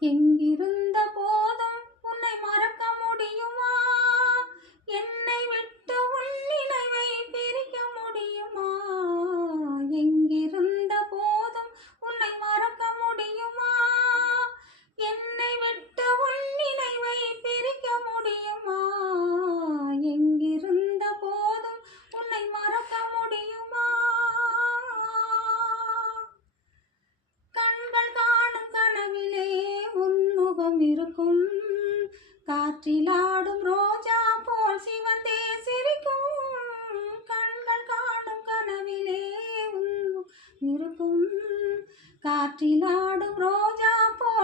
எங்கிருந்த போதும் உன்னை மறக்க முடியுமா? என்னை விட்டு உன் நினைவை பிரிக்க முடியுமா? எங்கிருந்த போதும் உன்னை மறக்க முடியுமா? என்னை விட்டு உன் நினைவை பிரிக்க முடியுமா? எங்கிருந்த போதும் உன்னை மறக்க முடியுமா? கண்கள் காணும் கனவிலே உன்முகம் இருக்கும், காற்றிலாடும் ரோஜா போல் சிவந்தே சிரிக்கும். கண்கள் காணும் கனவிலே உன்முகம் இருக்கும், காற்றிலாடும் ரோஜா போல்